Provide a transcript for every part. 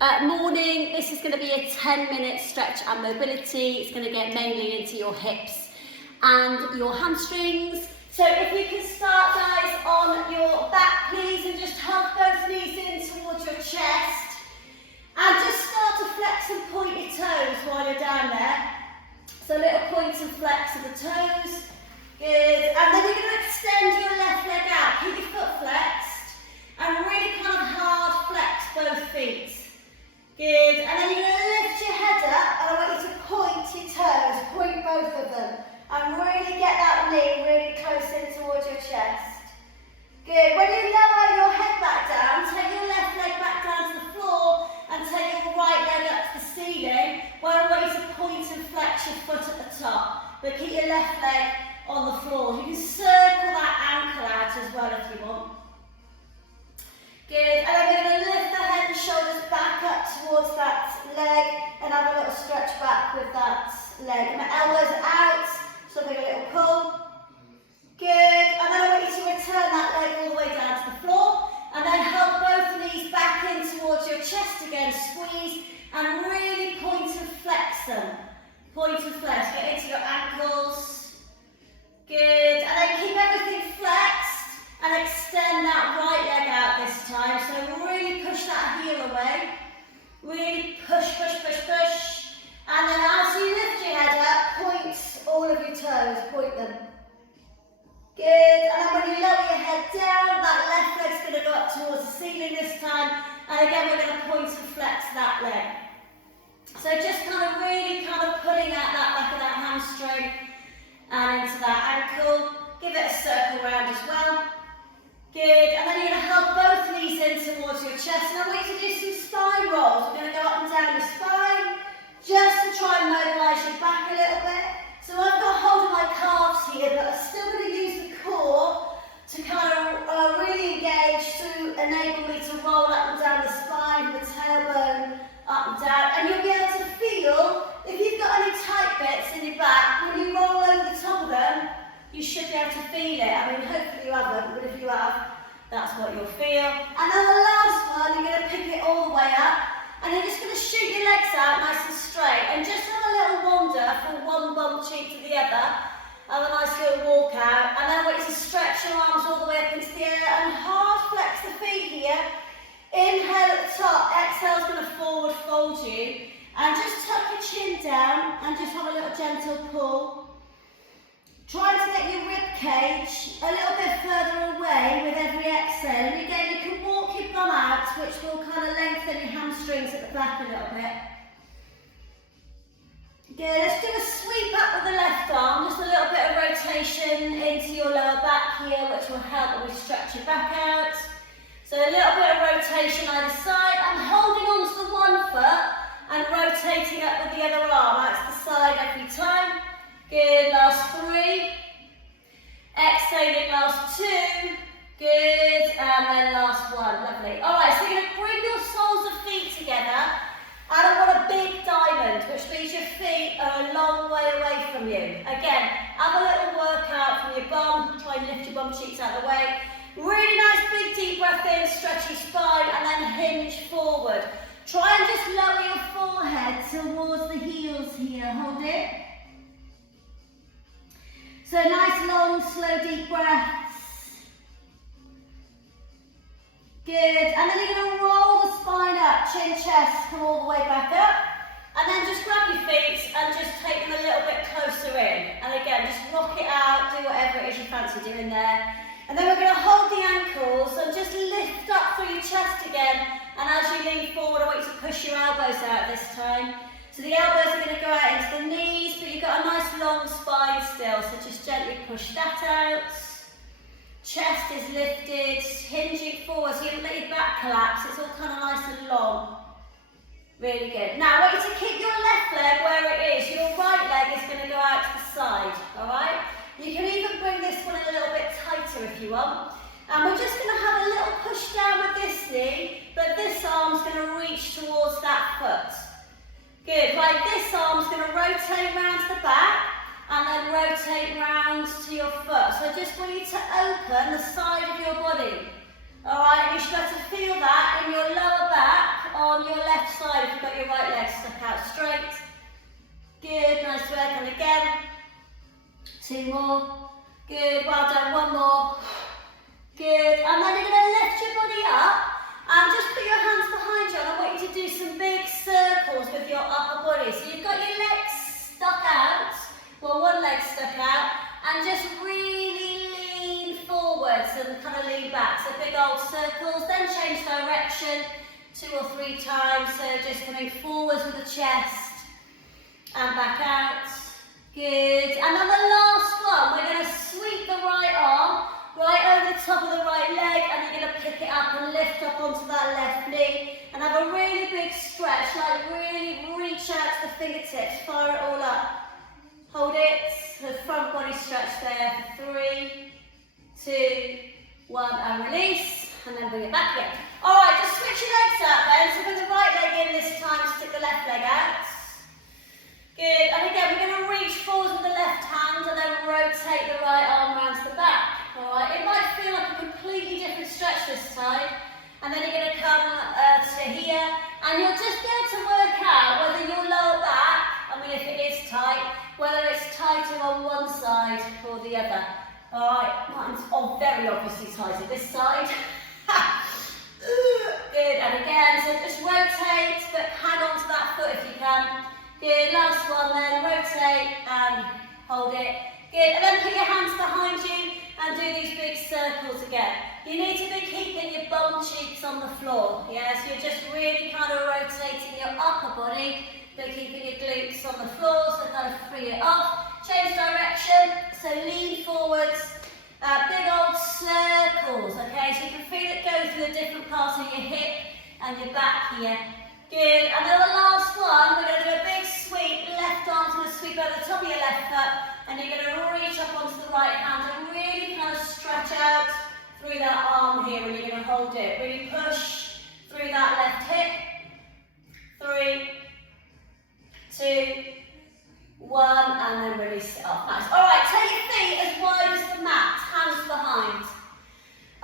Morning, this is going to be a 10-minute stretch and mobility. It's going to get mainly into your hips and your hamstrings. So if you can start, guys, on your back, please, and just hug both knees in towards your chest. And just start to flex and point your toes while you're down there. So little points and flex of the toes. Good. And then you're going to extend your left leg out. Keep your foot flexed. And really kind of hard flex both feet. Good. And then you're going to lift your head up. And I want you to point your toes. Point both of them. And really get that knee really close in towards your chest. Good. When you lower your head back down, take your left leg back down to the floor and take your right leg up to the ceiling. Where I want you to point and flex your foot at the top. But keep your left leg on the floor. You can circle that ankle out as well if you want. Good. And then we're going to lift the head and shoulders back up towards that leg and have a little stretch back with that leg. And the elbows are out, so make a little pull. Good. And then I want you to return that leg all the way down to the floor. And then hug both knees back in towards your chest again. Squeeze and really point and flex them. Point and flex. Get into your ankles. Good. And then keep everything flexed. And extend that right leg out this time. So really push that heel away. Really push, push, push, push. And then as you lift your head up, point all of your toes. Point them. Good. And then when you lower your head down, that left leg's going to go up towards the ceiling this time. And again, we're going to point and flex that leg. So just kind of really pulling out that back of that hamstring and into that ankle. Give it a circle round as well. Good, and then you're going to hug both knees in towards your chest. And I want you to do some spine rolls. We're going to go up and down your spine, just to try and mobilise your back a little bit. So I've got hold of my calves here, but I'm still going to use the core to kind of really engage to enable me to roll up and down the spine, the tailbone, up and down. And you'll be able to feel, if you've got any tight bits in your back, when you roll over the top of them, you should be able to feel it. I mean, hopefully you haven't, but if you have, that's what you'll feel. And then the last one, you're going to pick it all the way up, and you're just going to shoot your legs out nice and straight, and just have a little wander from one bum cheek to the other. Have a nice little walk out, and then I want you to stretch your arms all the way up into the air, and hard flex the feet here. Inhale at the top, exhale is going to forward fold you, and just tuck your chin down, and just have a little gentle pull. Try to get your rib cage a little bit further away with every exhale. And again, you can walk your bum out, which will kind of lengthen your hamstrings at the back a little bit. Good, let's do a sweep up with the left arm. Just a little bit of rotation into your lower back here, which will help when we stretch your back out. So a little bit of rotation either side. I'm holding on to the one foot and rotating up with the other arm out to the side every time. Good, last 3. Exhaling, last 2. Good, and then last 1. Lovely. Alright, so you're going to bring your soles of feet together. And I want a big diamond, which means your feet are a long way away from you. Again, have a little workout from your bum. Try and lift your bum cheeks out of the way. Really nice big deep breath in, stretch your spine, and then hinge forward. Try and just lower your forehead towards the heels here. Hold it. So nice, long, slow, deep breaths. Good. And then you're going to roll the spine up, chin, chest, come all the way back up. And then just grab your feet and just take them a little bit closer in. And again, just rock it out, do whatever it is you fancy doing there. And then we're going to hold the ankles and just lift up through your chest again. And as you lean forward, I want you to push your elbows out this time. So the elbows are going to go out into the knees, but you've got a nice long spine still, so just gently push that out. Chest is lifted, hinging forward, so you don't let your back collapse, it's all kind of nice and long. Really good. Now I want you to keep your left leg where it is, your right leg is going to go out to the side, alright? You can even bring this one a little bit tighter if you want. And we're just going to have a little push down with this knee, but this arm's going to reach towards that foot. Good, right, this arm's going to rotate round to the back and then rotate round to your foot. So I just want you to open the side of your body. Alright, you should be able to feel that in your lower back on your left 2 more. Good, well done, 1 more. Good, and then you're going to lift your body up and just put your hands behind you, and I want you to do some big circles with your upper body. So you've got your legs stuck out, well, one leg stuck out, and just really lean forwards and kind of lean back. So big old circles, then change direction 2 or 3 times. So just coming forwards with the chest and back out. Good, and then the last one, we're going to sweep the right arm right over the top of the right leg, and you're going to pick it up and lift up onto that left knee and have a really big stretch, like really reach out to the fingertips, fire it all up. Hold it, the front body stretch there for 3, 2, 1, and release, and then bring it back again. All right, just switch your legs out then. So put the right leg in this time, stick the left leg out. Good, and again, we're going to reach forward with the left hand and then rotate the right arm around to the back. All right, it might feel like a completely different stretch this time, and then you're going to come to here, and you'll just be able to work out whether your lower back, I mean if it is tight, whether it's tighter on one side or the other. All right, mine's very obviously tighter this side. Good, and again, so just rotate, but hang on to that foot if you can. Good, last one then, rotate and hold it. Good, and then put your hands behind you and do these big circles again. You need to be keeping your bum cheeks on the floor, yeah? So you're just really kind of rotating your upper body, but keeping your glutes on the floor, so kind of free it off. Change direction, so lean forwards, big old circles, okay? So you can feel it go through the different parts of your hip and your back here. Good, and then the last one, we're going to do a big sweep, left arm's going to sweep over the top of your left foot, and you're going to reach up onto the right hand and really kind of stretch out through that arm here, and you're going to hold it. Really push through that left hip. 3, 2, 1, and then release it off. Nice. All right, take your feet as wide as the mat, hands behind.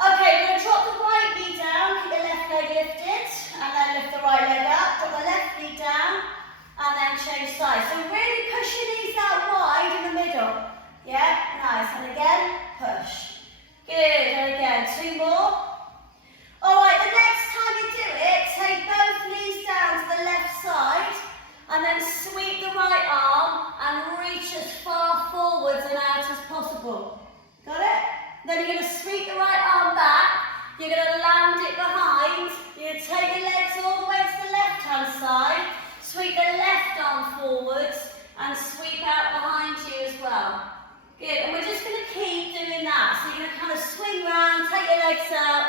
Okay, we're going to drop the right knee down, keep the left leg lifted, and then lift the right leg up, drop the left knee down, and then change sides. So really push your knees out wide in the middle. Yeah, nice. And again, push. Good, and again, 2 more. All right, the next time you do it, take both knees down to the left side, and then sweep the right arm and reach as far forwards and out as possible. Got it? Then you're going to sweep the right arm back, you're going to land it behind, you're going to take your legs all the way to the left hand side, sweep the left arm forwards and sweep out behind you as well. Good, and we're just going to keep doing that. So you're going to kind of swing round, take your legs out,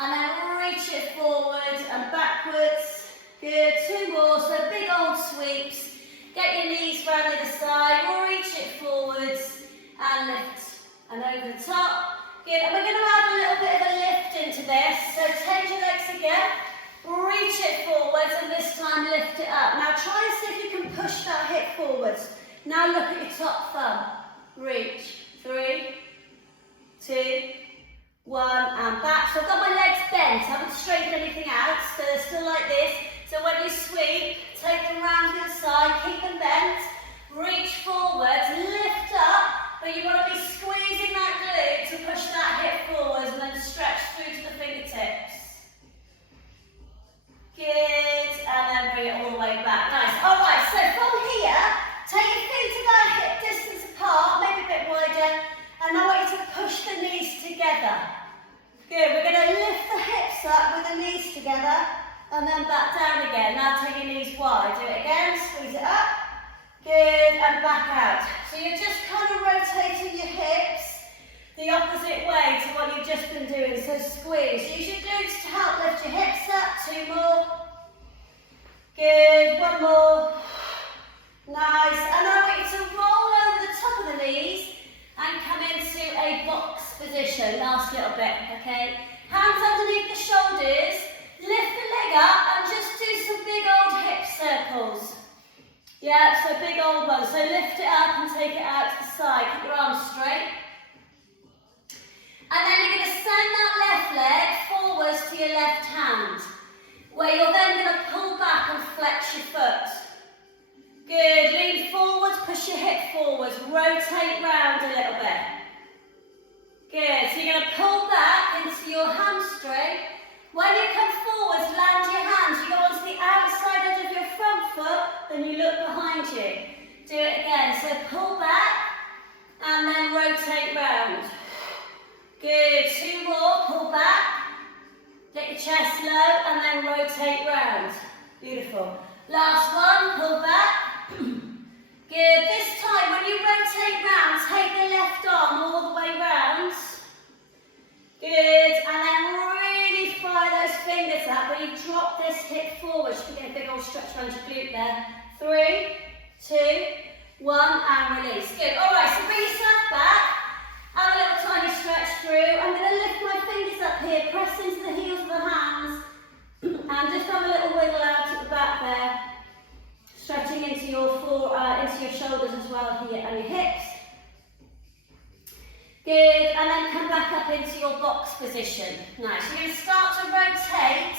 and then reach it forwards and backwards. Good, 2 more, so big old sweeps. Get your knees round the other side, reach it forwards and lift. And over the top. Good, and we're going to add a little bit of a lift into this. So take your legs again, reach it forwards, and this time lift it up. Now try and see if you can push that hip forwards. Now look at your top thumb. Reach. 3, 2, 1, and back. So I've got my legs bent. I haven't straightened anything out, so they're still like this. So when you sweep, take them round to the side, keep them bent, reach forwards, lift up. But you want to be squeezing that glute to push that hip forwards and then stretch through to the fingertips. Good, and then bring it all the way back. Nice. All right, so from here, take your feet about hip distance apart, maybe a bit wider, and I want you to push the knees together. Good, we're going to lift the hips up with the knees together, and then back down again. Now take your knees wide. Do it again, squeeze it up. Good, and back out. So you're just kind of rotating your hips the opposite way to what you've just been doing. So squeeze. Use your glutes to help lift your hips up. 2 more. Good, 1 more. Nice. And I want you to roll over the top of the knees and come into a box position. Last little bit, okay? Hands underneath the shoulders. Lift the leg up and just do some big old hip circles. Yeah, so big old one. So lift it up and take it out to the side. Keep your arms straight. And then you're going to send that left leg forwards to your left hand, where you're then going to pull back and flex your foot. Good. Lean forwards, push push your hip forwards, rotate round a little bit. Good, so you're going to pull back into your hamstring. When you come forwards, land your hands, you go onto the outside edge of your front foot, then you look behind you. Do it again, so pull back, and then rotate round. Good, 2 more, pull back, get your chest low, and then rotate round. Beautiful. Last one, pull back. Good, this time when you rotate round, take the left arm all the way round. Good, and then really fire those fingers up when you drop this hip forward. You can get a big old stretch around your glute there. 3, 2, 1, and release. Good, alright, so bring yourself back. Have a little tiny stretch through. I'm going to lift my fingers up here, press into the heels of the hands, and just have a little wiggle out at the back there. Stretching into your shoulders as well here and your hips. Good, and then come back up into your box position. Nice, you're going to start to rotate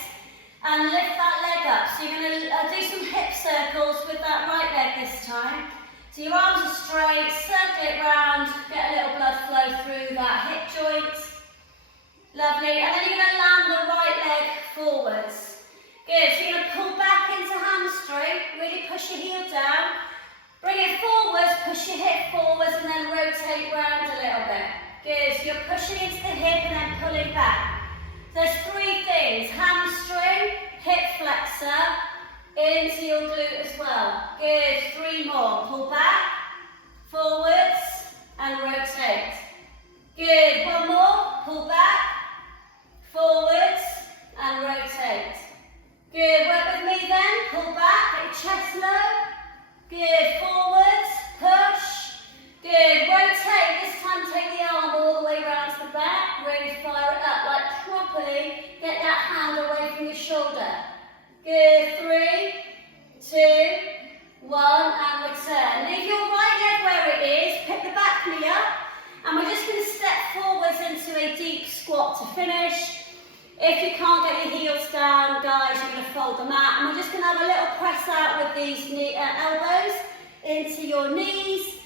and lift that leg up. So you're going to do some hip circles with that right leg this time. So your arms are straight, circle it round, get a little blood flow through that hip joint. Lovely, and then you're going to land the right leg forwards. Good, so you're going to pull back into hamstring, really push your heel down. Bring it forwards, push your hip forwards, and then rotate round a little bit. Good, so you're pushing into the hip and then pulling back. There's 3 things, hamstring, hip flexor, into your glute as well. Good, 3 more. Pull back, forwards, and rotate. Good, 1 more. Pull back, forwards, and rotate. Good, work with me then. Pull back, get your chest low. Good, forwards, push. Good, rotate. This time take the arm all the way around to the back. Really fire it up, like properly. Get that hand away from your shoulder. Good, 3, 2, 1, and return. Leave your right leg where it is. Pick the back knee up. And we're just going to step forwards into a deep squat to finish. If you can't get your heels down, guys, you're going to fold them out. And we're just going to have a little press out with these elbows into your knees.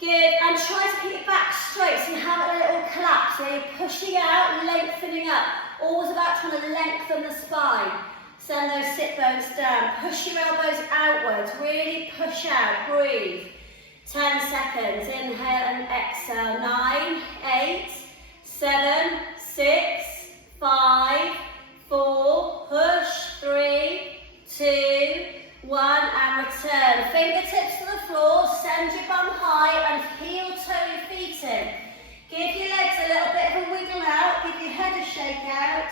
Good. And try to keep it back straight so you have a little collapse where you're pushing out, lengthening up. Always about trying to lengthen the spine. Send those sit bones down. Push your elbows outwards. Really push out. Breathe. 10 seconds. Inhale and exhale. 9, 8, 7, 6, 5, 4, push, 3, 2, 1, and return. Fingertips to the floor, send your bum high and heel toe your feet in. Give your legs a little bit of a wiggle out, give your head a shake out.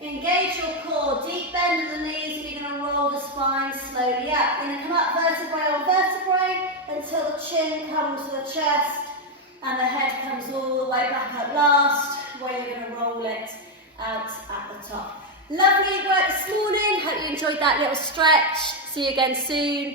Engage your core, deep bend of the knees, and you're going to roll the spine slowly up. You're going to come up vertebrae on vertebrae until the chin comes to the chest and the head comes all the way back up last, where you're going to roll it out at the top. Lovely work this morning. Hope you enjoyed that little stretch. See you again soon.